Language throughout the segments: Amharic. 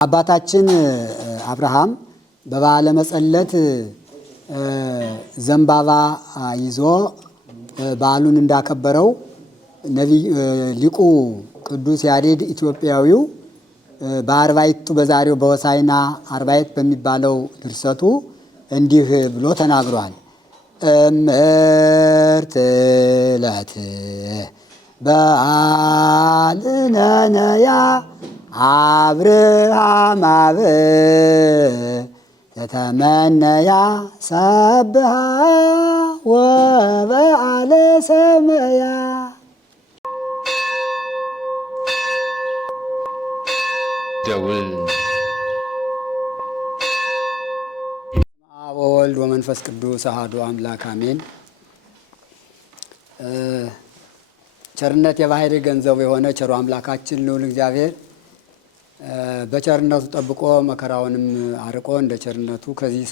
አባታችን አብርሃም በበዓለ መጸለት ዘንባባ ይዞ በዓሉን እንዳከበረው ነብይ ሊቁ ቅዱስ ያሬድ ኢትዮጵያዊው በአርባዕቱ በዛሬው በሆሳዕና አርባዕት በሚባለው ድርሰቱ እንዲህ ብሎ ተናግሯል። እምርት ዕለት በዓልነ ነያ አብርሃም አብ ተተመነያ ሰብሃ ወበዓለ ሰመያ። ደውል አብ ወወልድ ወመንፈስ ቅዱስ አሐዱ አምላክ አሜን። ቸርነት የባህሪ ገንዘቡ የሆነ ቸሩ አምላካችን ልዑል እግዚአብሔር በቸርነቱ ጠብቆ መከራውንም አርቆ እንደ ቸርነቱ ከዚህ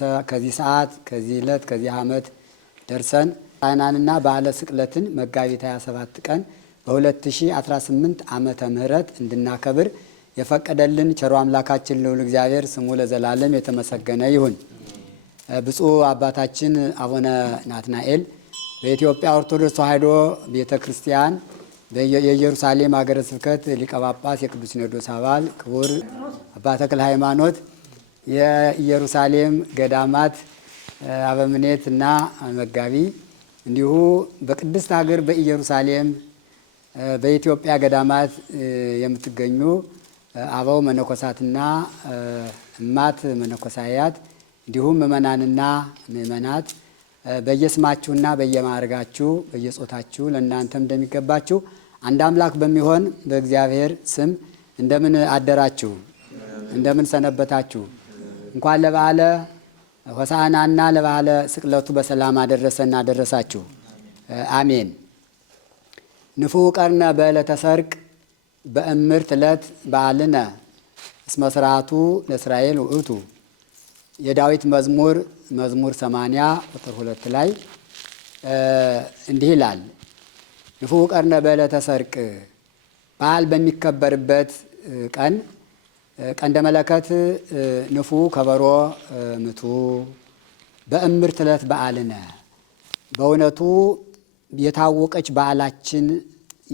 ሰዓት ከዚህ ዕለት ከዚህ ዓመት ደርሰን ሆሳዕናንና በዓለ ስቅለትን መጋቢት 27 ቀን በ2018 ዓመተ ምህረት እንድናከብር የፈቀደልን ቸሩ አምላካችን ልዑል እግዚአብሔር ስሙ ለዘላለም የተመሰገነ ይሁን። ብፁዕ አባታችን አቡነ ናትናኤል በኢትዮጵያ ኦርቶዶክስ ተዋሕዶ ቤተ ክርስቲያን የኢየሩሳሌም ሀገረ ስብከት ሊቀ ጳጳስ የቅዱስ ሲኖዶስ አባል ክቡር አባ ተክለ ሃይማኖት የኢየሩሳሌም ገዳማት አበምኔት እና መጋቢ እንዲሁ በቅድስት ሀገር በኢየሩሳሌም በኢትዮጵያ ገዳማት የምትገኙ አበው መነኮሳትና እማት መነኮሳያት እንዲሁም ምእመናንና ምእመናት በየስማችሁና በየማዕረጋችሁ በየጾታችሁ ለእናንተም እንደሚገባችሁ አንድ አምላክ በሚሆን በእግዚአብሔር ስም እንደምን አደራችሁ? እንደምን ሰነበታችሁ? እንኳን ለበዓለ ሆሳዕናና ለበዓለ ስቅለቱ በሰላም አደረሰና አደረሳችሁ። አሜን። ንፉዕ ቀርነ በዕለተ ሰርቅ በእምርት ዕለት በዓልነ እስመ ሥርዓቱ ለእስራኤል ውእቱ። የዳዊት መዝሙር 80 ቁጥር 2 ላይ እንዲህ ይላል። ንፉዕ ቀርነ በዕለተ ሰርቅ በዓል በሚከበርበት ቀን ቀንደ መለከት ንፉ ከበሮ ምቱ በእምርት ዕለት በዓልነ። በእውነቱ የታወቀች በዓላችን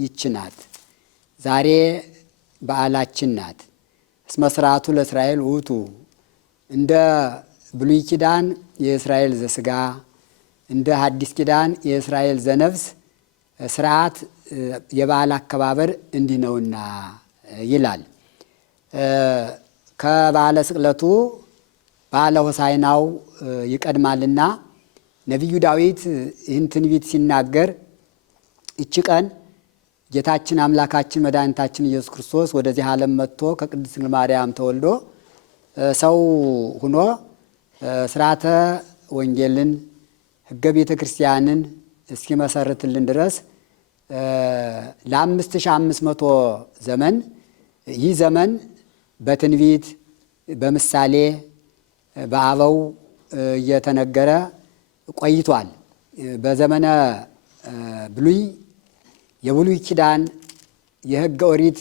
ይች ናት። ዛሬ በዓላችን ናት። እስመ ሥርዓቱ ለእስራኤል ውእቱ። እንደ ብሉይ ኪዳን የእስራኤል ዘሥጋ እንደ ሐዲስ ኪዳን የእስራኤል ዘነፍስ ስርዓት የበዓል አከባበር እንዲህ ነውና ይላል። ከበዓለ ስቅለቱ በዓለ ሆሳዕናው ይቀድማልና ነቢዩ ዳዊት ይህን ትንቢት ሲናገር ይቺ ቀን ጌታችን አምላካችን መድኃኒታችን ኢየሱስ ክርስቶስ ወደዚህ ዓለም መጥቶ ከቅድስት ድንግል ማርያም ተወልዶ ሰው ሁኖ ስርዓተ ወንጌልን ሕገ ቤተ ክርስቲያንን እስኪመሰርትልን ድረስ ለ5500 ዘመን ይህ ዘመን በትንቢት በምሳሌ በአበው እየተነገረ ቆይቷል። በዘመነ ብሉይ የብሉይ ኪዳን የሕገ ኦሪት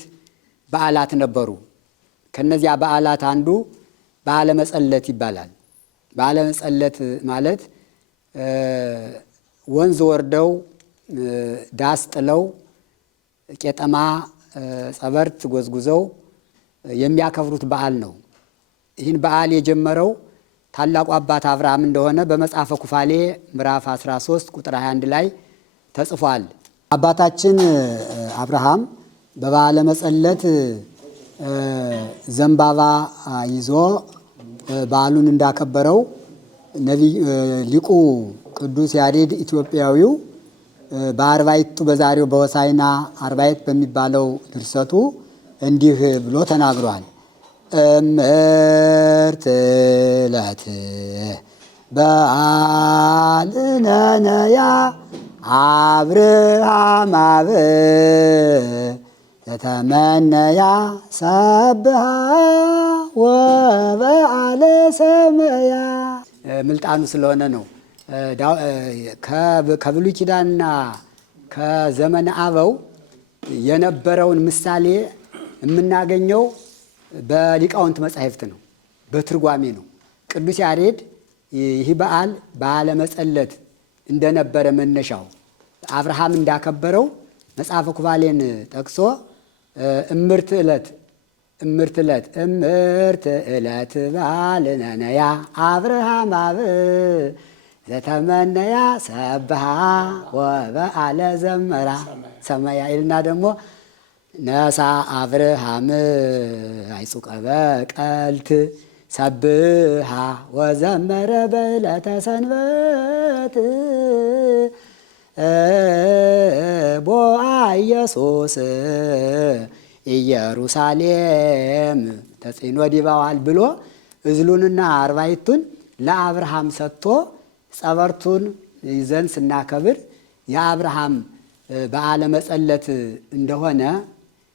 በዓላት ነበሩ። ከነዚያ በዓላት አንዱ በዓለ መጸለት ይባላል። በዓለ መጸለት ማለት ወንዝ ወርደው ዳስ ጥለው ቄጠማ ጸበርት ጎዝጉዘው የሚያከብሩት በዓል ነው። ይህን በዓል የጀመረው ታላቁ አባት አብርሃም እንደሆነ በመጽሐፈ ኩፋሌ ምዕራፍ 13 ቁጥር 21 ላይ ተጽፏል። አባታችን አብርሃም በበዓለ መጸለት ዘንባባ ይዞ በዓሉን እንዳከበረው ነብይ ሊቁ ቅዱስ ያሬድ ኢትዮጵያዊው በአርባዕቱ በዛሬው በሆሳዕና አርባዕት በሚባለው ድርሰቱ እንዲህ ብሎ ተናግሯል። እምርት ዕለት በዓልነ ነያ አብርሃም አብ ተተመነያ ሰብሃ ወበዓለ ሰመያ። ምልጣኑ ስለሆነ ነው። ከብሉይ ኪዳንና ከዘመነ አበው የነበረውን ምሳሌ የምናገኘው በሊቃውንት መጻሕፍት ነው፣ በትርጓሜ ነው። ቅዱስ ያሬድ ይህ በዓል በዓለ መጸለት እንደነበረ መነሻው አብርሃም እንዳከበረው መጽሐፈ ኩፋሌን ጠቅሶ እምርት ዕለት በዓልነነያ አብርሃም አብ ዘተመነያ ሰብሃ ወበዓለ ዘመራ ሰማያ ይልና ደግሞ ነሳ አብርሃም አይጹቀ በቀልት ሰብሃ ወዘመረ በዕለተ ሰንበት ቦአ ኢየሱስ ኢየሩሳሌም ተጽዕኖ ዲባዋል ብሎ እዝሉንና አርባይቱን ለአብርሃም ሰጥቶ ጸበርቱን ይዘን ስናከብር የአብርሃም በዓለ መጸለት እንደሆነ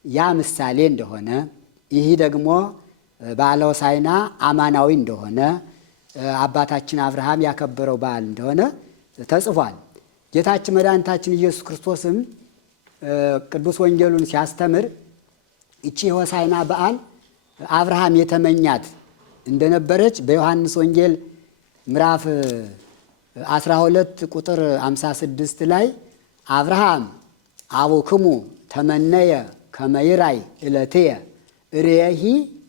ያ ምሳሌ እንደሆነ ይህ ደግሞ በዓለ ሆሳዕና አማናዊ እንደሆነ አባታችን አብርሃም ያከበረው በዓል እንደሆነ ተጽፏል። ጌታችን መድኃኒታችን ኢየሱስ ክርስቶስም ቅዱስ ወንጌሉን ሲያስተምር ይቺ የሆሳዕና በዓል አብርሃም የተመኛት እንደነበረች በዮሐንስ ወንጌል ምዕራፍ 12 ቁጥር 56 ላይ አብርሃም አቡክሙ ተመነየ ከመይራይ ዕለትየ ርእየሂ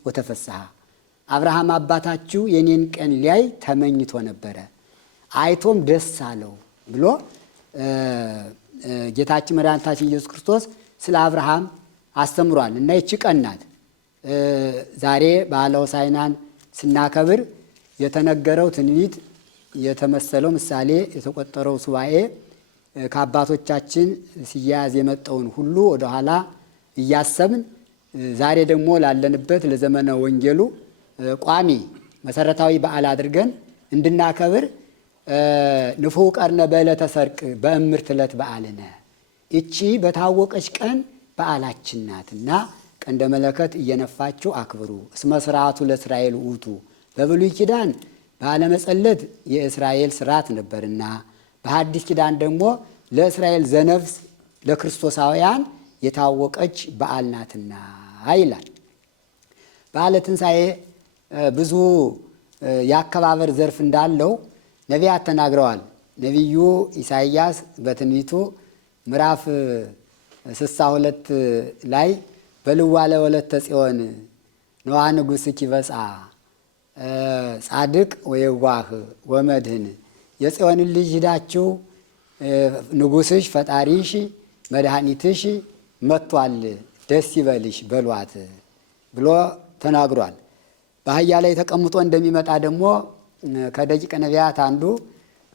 ወተፈስሐ። አብርሃም አባታችሁ የኔን ቀን ሊያይ ተመኝቶ ነበረ አይቶም ደስ አለው ብሎ ጌታችን መድኃኒታችን ኢየሱስ ክርስቶስ ስለ አብርሃም አስተምሯል። እና ይቺ ቀን ናት። ዛሬ በዓለ ሆሳዕናን ስናከብር የተነገረው ትንቢት፣ የተመሰለው ምሳሌ፣ የተቆጠረው ሱባኤ ከአባቶቻችን ሲያያዝ የመጣውን ሁሉ ወደኋላ እያሰብን ዛሬ ደግሞ ላለንበት ለዘመነ ወንጌሉ ቋሚ መሰረታዊ በዓል አድርገን እንድናከብር ንፉሕ ቀርነ በዕለተ ሰርቅ በእምርት ዕለት በዓልነ እቺ በታወቀች ቀን በዓላችን ናትና ቀንደ መለከት እየነፋችሁ አክብሩ። እስመ ሥርዓቱ ለእስራኤል ውእቱ በብሉይ ኪዳን በዓለ መጸለት የእስራኤል ስርዓት ነበርና በሐዲስ ኪዳን ደግሞ ለእስራኤል ዘነፍስ ለክርስቶሳውያን የታወቀች በዓል ናትና ይላል። በዓለ ትንሣኤ ብዙ የአከባበር ዘርፍ እንዳለው ነቢያት ተናግረዋል። ነቢዩ ኢሳይያስ በትንቢቱ ምዕራፍ 62 ላይ በልዋ ለወለተ ጽዮን ነዋ ንጉሥኪ በጽአ ጻድቅ ወየዋህ ወመድህን፣ የጽዮንን ልጅ ሂዳችሁ ንጉሥሽ ፈጣሪሽ መድኃኒትሽ መጥቷል ደስ ይበልሽ በሏት ብሎ ተናግሯል። በአህያ ላይ ተቀምጦ እንደሚመጣ ደግሞ ከደቂቀ ነቢያት አንዱ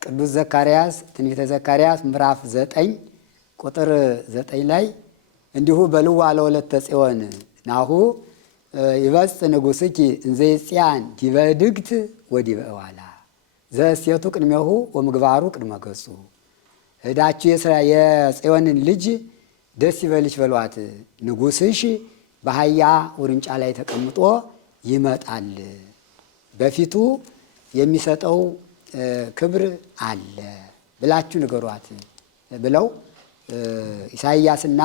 ቅዱስ ዘካርያስ ትንቢተ ዘካርያስ ምዕራፍ 9 ቁጥር 9 ላይ እንዲሁ በልዋ ለወለተ ጽዮን ናሁ ይበጽ ንጉሥኪ እንዘ ይጽያን ዲበ ድግት ወዲበ እዋላ ዘእሴቱ ቅድሜሁ ወምግባሩ ቅድመ ገጹ። ሄዳችሁ የጽዮንን ልጅ ደስ ይበልሽ በሏት፣ ንጉሥሽ በአህያ ውርንጫ ላይ ተቀምጦ ይመጣል፣ በፊቱ የሚሰጠው ክብር አለ ብላችሁ ንገሯት ብለው ኢሳይያስና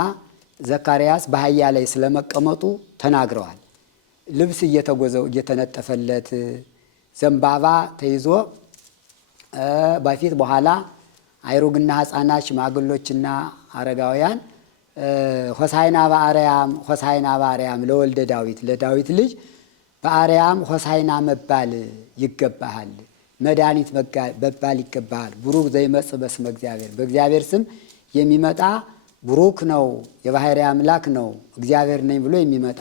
ዘካርያስ በአህያ ላይ ስለመቀመጡ ተናግረዋል። ልብስ እየተነጠፈለት ዘንባባ ተይዞ በፊት በኋላ አይሩግና ሕፃናት ሽማግሎችና አረጋውያን ሆሳዕና በአርያም ሆሳዕና በአርያም ለወልደ ዳዊት ለዳዊት ልጅ በአርያም ሆሳዕና መባል ይገባሃል፣ መድኃኒት መባል ይገባሃል። ቡሩክ ዘይመጽእ በስመ እግዚአብሔር፣ በእግዚአብሔር ስም የሚመጣ ቡሩክ ነው፣ የባሕርይ አምላክ ነው፣ እግዚአብሔር ነኝ ብሎ የሚመጣ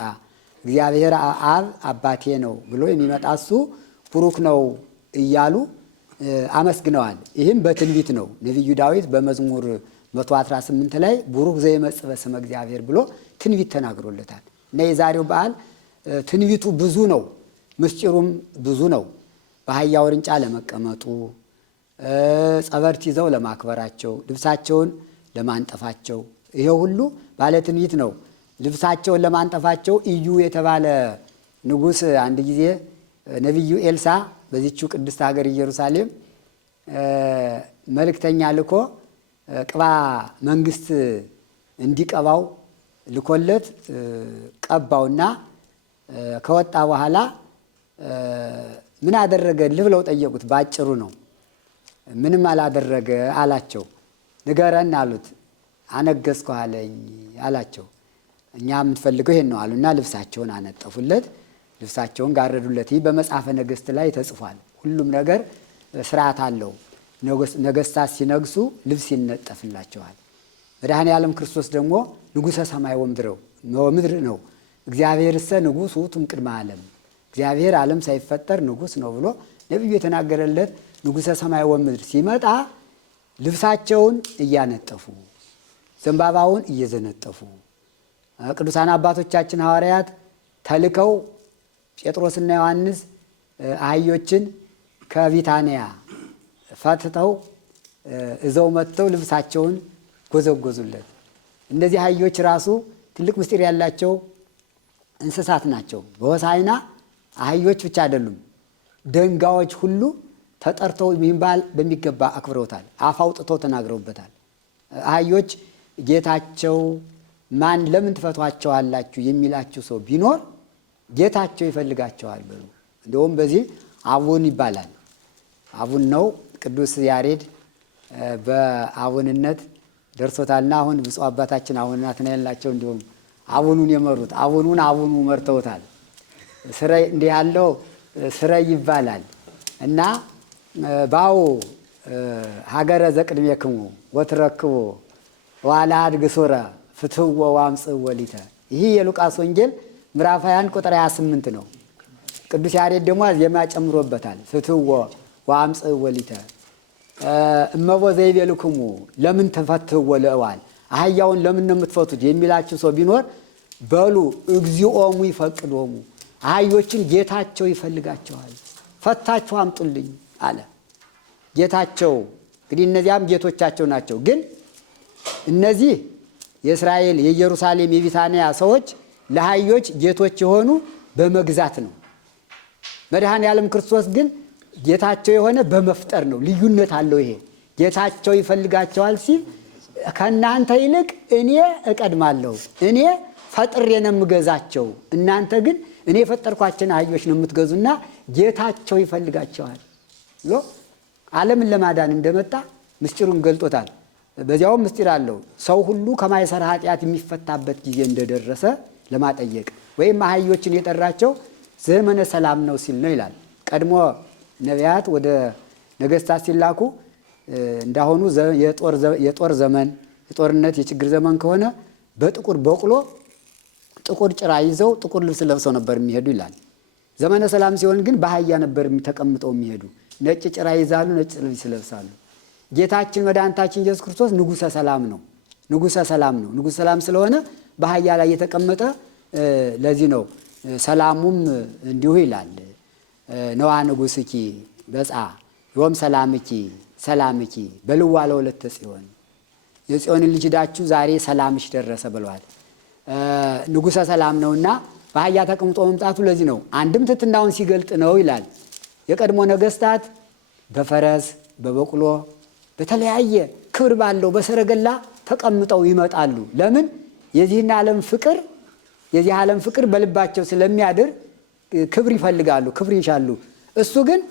እግዚአብሔር አብ አባቴ ነው ብሎ የሚመጣ እሱ ቡሩክ ነው እያሉ አመስግነዋል። ይህም በትንቢት ነው። ነቢዩ ዳዊት በመዝሙር 118 ላይ ቡሩክ ዘይመጽእ በስመ እግዚአብሔር ብሎ ትንቢት ተናግሮለታል። እና የዛሬው በዓል ትንቢቱ ብዙ ነው፣ ምስጢሩም ብዙ ነው። በአህያ ውርንጫ ለመቀመጡ፣ ጸበርት ይዘው ለማክበራቸው፣ ልብሳቸውን ለማንጠፋቸው፣ ይሄ ሁሉ ባለ ትንቢት ነው። ልብሳቸውን ለማንጠፋቸው ኢዩ የተባለ ንጉሥ አንድ ጊዜ ነቢዩ ኤልሳ በዚችው ቅድስት ሀገር ኢየሩሳሌም መልእክተኛ ልኮ ቅባ መንግስት እንዲቀባው ልኮለት ቀባውና ከወጣ በኋላ ምን አደረገልህ ብለው ጠየቁት። ባጭሩ ነው። ምንም አላደረገ አላቸው። ንገረን አሉት። አነገስኩ አለኝ አላቸው። እኛ የምንፈልገው ይሄን ነው አሉና ልብሳቸውን አነጠፉለት፣ ልብሳቸውን ጋረዱለት። ይህ በመጽሐፈ ነገሥት ላይ ተጽፏል። ሁሉም ነገር ስርዓት አለው። ነገስታት ሲነግሱ ልብስ ይነጠፍላቸዋል። መድኃኔ ዓለም ክርስቶስ ደግሞ ንጉሠ ሰማይ ወምድር ነው። እግዚአብሔርሰ ንጉሥ ውእቱ እምቅድመ ዓለም፣ እግዚአብሔር ዓለም ሳይፈጠር ንጉሥ ነው ብሎ ነቢዩ የተናገረለት ንጉሠ ሰማይ ወምድር ሲመጣ ልብሳቸውን እያነጠፉ ዘንባባውን እየዘነጠፉ ቅዱሳን አባቶቻችን ሐዋርያት ተልከው ጴጥሮስና ዮሐንስ አህዮችን ከቢታንያ ፈትተው እዘው መጥተው ልብሳቸውን ጎዘጎዙለት። እነዚህ አህዮች ራሱ ትልቅ ምስጢር ያላቸው እንስሳት ናቸው። በሆሳዕና አህዮች ብቻ አይደሉም፣ ደንጋዎች ሁሉ ተጠርተው የሚባል በሚገባ አክብረውታል። አፍ አውጥተው ተናግረውበታል። አህዮች ጌታቸው ማን ለምን ትፈቷቸዋላችሁ የሚላችሁ ሰው ቢኖር ጌታቸው ይፈልጋቸዋል በሉ። እንደውም በዚህ አቡን ይባላል። አቡን ነው። ቅዱስ ያሬድ በአቡንነት ደርሶታልና አሁን ብፁዕ አባታችን አቡነ ናትናኤል ናቸው እንዲሁም አቡኑን የመሩት። አቡኑ መርተውታል። ስረይ እንዲህ ያለው ስረይ ይባላል እና ባው ሀገረ ዘቅድሜክሙ ወትረክቦ ዋላ አድግሶረ ፍትሕዎ ወአምጽእዎ ሊተ። ይህ የሉቃስ ወንጌል ምዕራፍ 21 ቁጥር 28 ነው። ቅዱስ ያሬድ ደግሞ ዜማ ጨምሮበታል። ፍትሕዎ ወአምጽእዎ ሊተ እመቦ ዘይቤልክሙ ለምን ተፈትሕዎ ለእዋል፣ አህያውን ለምን ነው የምትፈቱት የሚላችሁ ሰው ቢኖር በሉ እግዚኦሙ ይፈቅዶሙ፣ አህዮችን ጌታቸው ይፈልጋቸዋል፣ ፈታችሁ አምጡልኝ አለ። ጌታቸው እንግዲህ እነዚያም ጌቶቻቸው ናቸው። ግን እነዚህ የእስራኤል የኢየሩሳሌም የቢታንያ ሰዎች ለአህዮች ጌቶች የሆኑ በመግዛት ነው። መድኃኔ ዓለም ክርስቶስ ግን ጌታቸው የሆነ በመፍጠር ነው። ልዩነት አለው። ይሄ ጌታቸው ይፈልጋቸዋል ሲል ከእናንተ ይልቅ እኔ እቀድማለሁ፣ እኔ ፈጥሬ ነው የምገዛቸው፣ እናንተ ግን እኔ የፈጠርኳቸውን አህዮች ነው የምትገዙና ጌታቸው ይፈልጋቸዋል ብሎ ዓለምን ለማዳን እንደመጣ ምስጢሩን ገልጦታል። በዚያውም ምስጢር አለው። ሰው ሁሉ ከማይሰራ ኃጢአት የሚፈታበት ጊዜ እንደደረሰ ለማጠየቅ ወይም አህዮችን የጠራቸው ዘመነ ሰላም ነው ሲል ነው ይላል። ቀድሞ ነቢያት ወደ ነገስታት ሲላኩ እንዳሁኑ የጦር ዘመን የጦርነት የችግር ዘመን ከሆነ በጥቁር በቅሎ ጥቁር ጭራ ይዘው ጥቁር ልብስ ለብሰው ነበር የሚሄዱ ይላል። ዘመነ ሰላም ሲሆን ግን በአህያ ነበር ተቀምጠው የሚሄዱ። ነጭ ጭራ ይዛሉ፣ ነጭ ልብስ ይለብሳሉ። ጌታችን መድኃኒታችን ኢየሱስ ክርስቶስ ንጉሠ ሰላም ነው። ንጉሠ ሰላም ነው። ንጉሠ ሰላም ስለሆነ በአህያ ላይ የተቀመጠ ለዚህ ነው። ሰላሙም እንዲሁ ይላል ነዋ ንጉሥኪ በጻ ዮም ሰላምኪ ሰላምኪ በልዋ ለወለተ ጽዮን፣ የጽዮንን ልጅ ሄዳችሁ ዛሬ ሰላምሽ ደረሰ ብለዋል። ንጉሠ ሰላም ነውና በአህያ ተቀምጦ መምጣቱ ለዚህ ነው። አንድም ትሕትናውን ሲገልጥ ነው ይላል። የቀድሞ ነገስታት በፈረስ በበቅሎ በተለያየ ክብር ባለው በሰረገላ ተቀምጠው ይመጣሉ። ለምን? የዚህን ዓለም ፍቅር የዚህ ዓለም ፍቅር በልባቸው ስለሚያድር ክብር ይፈልጋሉ፣ ክብር ይሻሉ። እሱ ግን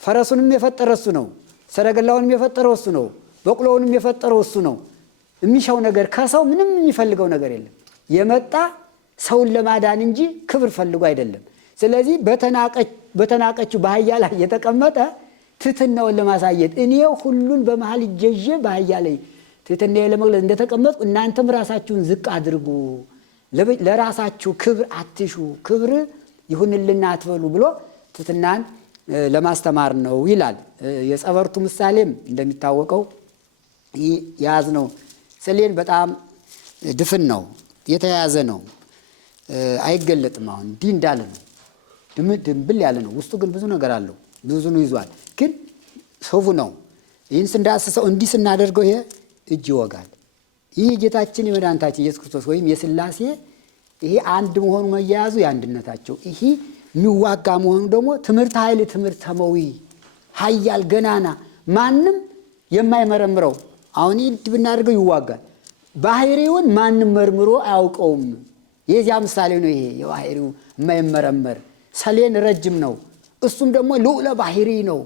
ፈረሱንም የፈጠረ እሱ ነው፣ ሰረገላውንም የፈጠረው እሱ ነው፣ በቅሎውንም የፈጠረው እሱ ነው። የሚሻው ነገር ከሰው ምንም የሚፈልገው ነገር የለም። የመጣ ሰውን ለማዳን እንጂ ክብር ፈልጎ አይደለም። ስለዚህ በተናቀችው በአህያ ላይ የተቀመጠ ትሕትናውን ለማሳየት እኔ ሁሉን በመሃል ይዤ በአህያ ላይ ትሕትናዬን ለመግለጽ እንደተቀመጥኩ እናንተም ራሳችሁን ዝቅ አድርጉ፣ ለራሳችሁ ክብር አትሹ፣ ክብር ይሁንልና አትበሉ ብሎ ትሕትናን ለማስተማር ነው ይላል። የጸበርቱ ምሳሌም እንደሚታወቀው የያዝነው ሰሌን በጣም ድፍን ነው፣ የተያያዘ ነው፣ አይገለጥም። አሁን እንዲህ እንዳለ ነው፣ ድንብል ያለ ነው። ውስጡ ግን ብዙ ነገር አለው፣ ብዙ ነው ይዟል። ግን ሰው ነው። ይህን ስንዳስሰው እንዲህ ስናደርገው ይሄ እጅ ይወጋል። ይህ ጌታችን የመድኃኒታችን ኢየሱስ ክርስቶስ ወይም የሥላሴ ይሄ አንድ መሆኑ መያያዙ የአንድነታቸው ይሄ የሚዋጋ መሆኑ ደግሞ ትምህርት ኃይል ትምህርት ተመዊ ኃያል ገናና ማንም የማይመረምረው አሁን እንዲህ ብናደርገው ይዋጋል። ባህሪውን ማንም መርምሮ አያውቀውም። የዚያ ምሳሌ ነው ይሄ የባህሪው የማይመረመር ሰሌን ረጅም ነው። እሱም ደግሞ ልዑለ ባህሪ ነው።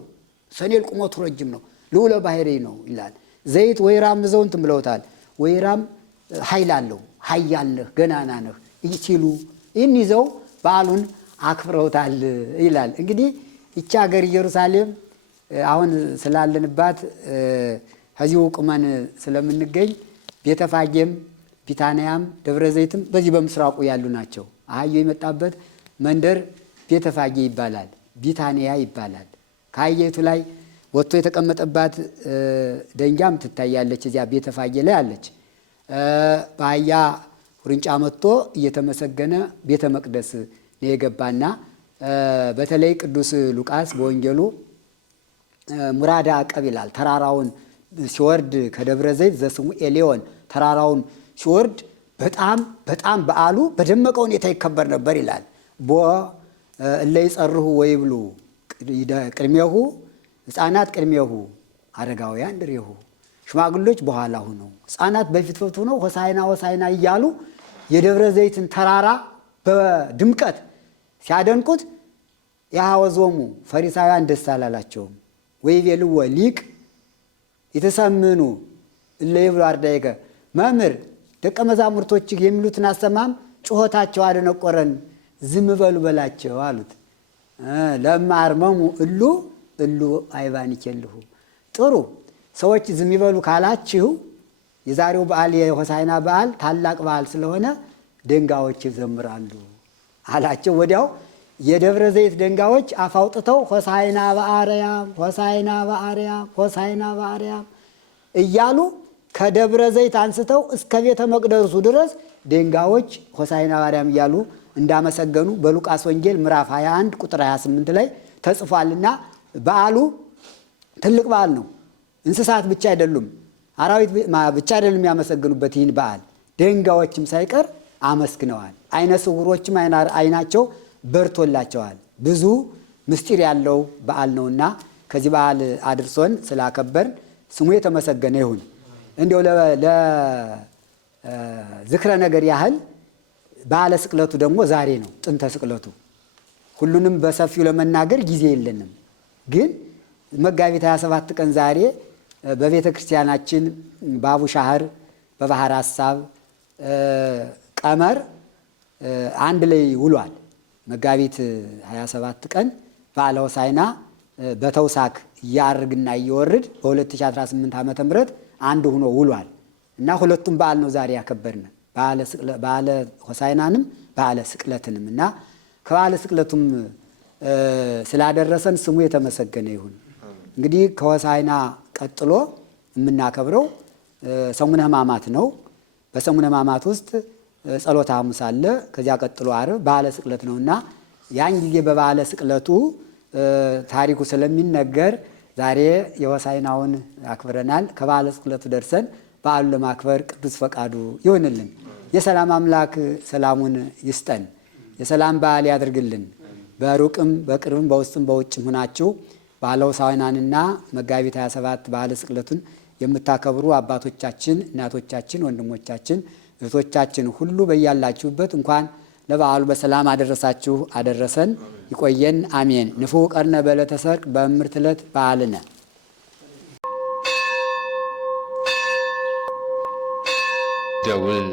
ሰሌን ቁመቱ ረጅም ነው፣ ልዑለ ባህሪ ነው ይላል። ዘይት ወይራም ዘውንት ብለውታል። ወይራም ኃይል አለው፣ ኃያል ነህ፣ ገናና ነህ ሲሉ ይህን ይዘው በዓሉን አክብረውታል ይላል። እንግዲህ ይቺ ሀገር ኢየሩሳሌም አሁን ስላለንባት ከዚሁ ቁመን ስለምንገኝ ቤተፋጌም ቢታንያም ደብረ ዘይትም በዚህ በምስራቁ ያሉ ናቸው። አህዮ የመጣበት መንደር ቤተፋጌ ይባላል፣ ቢታንያ ይባላል። ከአህያይቱ ላይ ወጥቶ የተቀመጠባት ደንጃም ትታያለች፣ እዚያ ቤተፋጌ ላይ አለች። በአህያ ውርንጫ መጥቶ እየተመሰገነ ቤተ መቅደስ ነው የገባና በተለይ ቅዱስ ሉቃስ በወንጌሉ ሙራዳ አቀብ ይላል። ተራራውን ሲወርድ ከደብረ ዘይት ዘስሙ ኤሌዮን ተራራውን ሲወርድ በጣም በዓሉ በደመቀ ሁኔታ ይከበር ነበር ይላል። ቦ እለ ይጸርሁ ወይብሉ ቅድሜሁ ሕፃናት ቅድሜሁ አረጋውያን ድሬሁ። ሽማግሎች በኋላ ሆነው ሕፃናት በፊት ሆነው ሆሳዕና ሆሳዕና እያሉ የደብረ ዘይትን ተራራ በድምቀት ሲያደንቁት ያወዞሙ ፈሪሳውያን ደስ አላላቸውም። ወይቤልዎ ሊቅ የተሰምኑ እለ ይብሉ አርዳኢከ መምህር ደቀ መዛሙርቶችህ የሚሉትን አሰማም፣ ጩኸታቸው አደነቆረን፣ ዝም በሉ በላቸው አሉት። ለማርመሙ እሉ አይባን ይኬልሁ። ጥሩ ሰዎች ዝም ይበሉ ካላችሁ የዛሬው በዓል የሆሳዕና በዓል ታላቅ በዓል ስለሆነ ደንጋዮች ይዘምራሉ አላቸው። ወዲያው የደብረ ዘይት ደንጋዮች አፍ አውጥተው ሆሳዕና በአርያም ሆሳዕና በአርያም ሆሳዕና በአርያም እያሉ ከደብረ ዘይት አንስተው እስከ ቤተ መቅደሱ ድረስ ደንጋዮች ሆሳዕና በአርያም እያሉ እንዳመሰገኑ በሉቃስ ወንጌል ምዕራፍ 21 ቁጥር 28 ላይ ተጽፏልና በዓሉ ትልቅ በዓል ነው። እንስሳት ብቻ አይደሉም፣ አራዊት ብቻ አይደሉም የሚያመሰግኑበት ይህን በዓል፣ ደንጋዮችም ሳይቀር አመስግነዋል። አይነ ስውሮችም አይናቸው በርቶላቸዋል። ብዙ ምስጢር ያለው በዓል ነውና ከዚህ በዓል አድርሶን ስላከበርን ስሙ የተመሰገነ ይሁን። እንዲው ለዝክረ ነገር ያህል በዓለ ስቅለቱ ደግሞ ዛሬ ነው። ጥንተ ስቅለቱ ሁሉንም በሰፊው ለመናገር ጊዜ የለንም። ግን መጋቢት 27 ቀን ዛሬ በቤተ ክርስቲያናችን በአቡሻህር በባህር ሐሳብ ቀመር አንድ ላይ ውሏል። መጋቢት 27 ቀን በዓለ ሆሳዕና በተውሳክ እያርግና እየወርድ በ2018 ዓ.ም አንድ ሆኖ ውሏል እና ሁለቱም በዓል ነው ዛሬ ያከበርን፣ በዓለ ሆሳዕናንም በዓለ ስቅለትንም እና ከበዓለ ስቅለቱም ስላደረሰን ስሙ የተመሰገነ ይሁን። እንግዲህ ከሆሳዕና ቀጥሎ የምናከብረው ሰሙነ ሕማማት ነው። በሰሙነ ሕማማት ውስጥ ጸሎተ ሐሙስ አለ። ከዚያ ቀጥሎ ዓርብ በዓለ ስቅለት ነውና ያን ጊዜ በበዓለ ስቅለቱ ታሪኩ ስለሚነገር ዛሬ የሆሳዕናውን አክብረናል። ከበዓለ ስቅለቱ ደርሰን በዓሉን ለማክበር ቅዱስ ፈቃዱ ይሆንልን። የሰላም አምላክ ሰላሙን ይስጠን። የሰላም በዓል ያድርግልን። በሩቅም በቅርብም በውስጥም በውጭም ሆናችሁ በዓለ ሆሳዕናንና መጋቢት 27 በዓለ ስቅለቱን የምታከብሩ አባቶቻችን፣ እናቶቻችን፣ ወንድሞቻችን፣ እህቶቻችን ሁሉ በያላችሁበት እንኳን ለበዓሉ በሰላም አደረሳችሁ አደረሰን። ይቆየን። አሜን። ንፉዕ ቀርነ በዕለተ ሰርክ በእምርት ዕለት በዓልነ ደውል